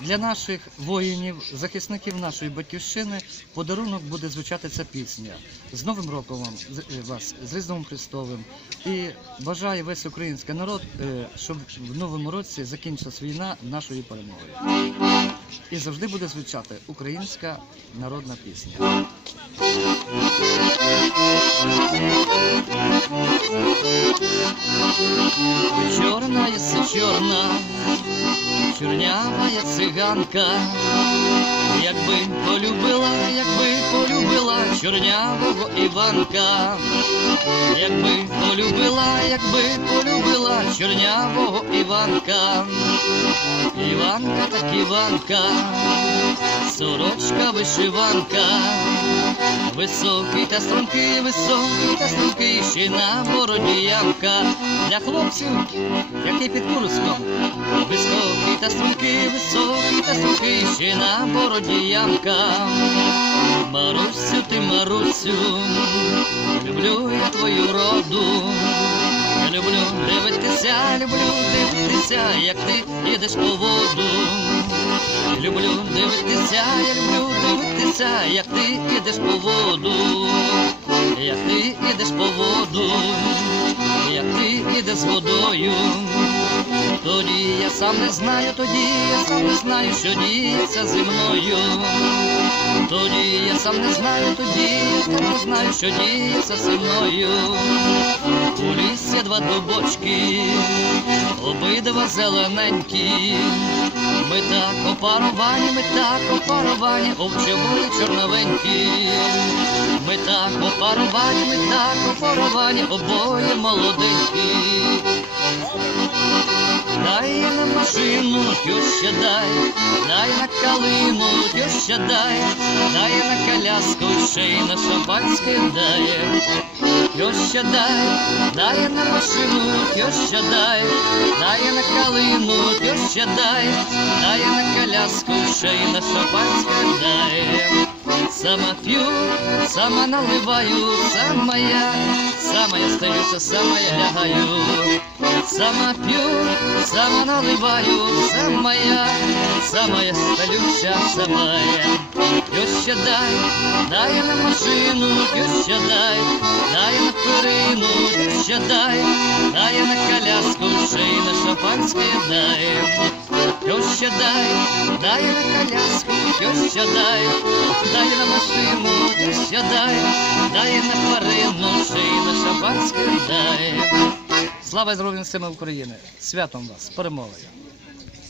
Для наших воїнів, захисників нашої батьківщини, подарунок буде звучати ця пісня. З Новим роком вам е, вас, з Різдвом Христовим. І бажаю весь український народ, е, щоб в новому році закінчилась війна нашої перемоги. І завжди буде звучати українська народна пісня. Чорна єси чорна, чорнява є циганка, якби полюбила, якби полюбила чорнявого Іванка, якби полюбила, якби полюбила чорнявого Іванка, Іванка так Іванка, сорочка вишиванка, високий та стрункий, високий та стрункий, ще на бороді ямка для хлопців, який під курском, високий та стрункий, високий та стрункий, ще на бороді ямка. Марусю, ти Марусю, люблю я твою роду. Я люблю дивитися, люблю дивитися, як ти їдеш по воду. Люблю дивитися, я люблю дивитися, як ти їдеш по воду, як ти їдеш по воду, як ти їдеш з водою. Тоді я сам не знаю, тоді я сам не знаю, що діється зі мною. Тоді я сам не знаю, тоді я сам не знаю, що діється зі мною. У лісі два дубочки, обидва зелененькі. Ми так опаровані, ми так опаровані, овчевої чорновенькі. Ми так опаровані, ми так опаровані, обоє молоденькі. Машину, теща дай, дай на калину, теща дай, дай на коляску, ще й на шампанське дай. Теща дай, дай на машину, теща дай, дай на калину, теща дай, дай на коляску, ще й на шампанське дай. Сама п'ю, сама наливаю, сама я, сама я сама я лягаю. Сама п'ю, сама наливаю, сама я, сама я сталюся, сама я. Дай, дай на машину, теща дай, дай на перину, теща дай, дай на коляску, ще й на шампанське дай. Теща дай, дай на коляску, теща дай, дай на машину, теща дай, дай на перину, ще й на шампанське дай. Слава і силам України! Святом вас! Перемогою!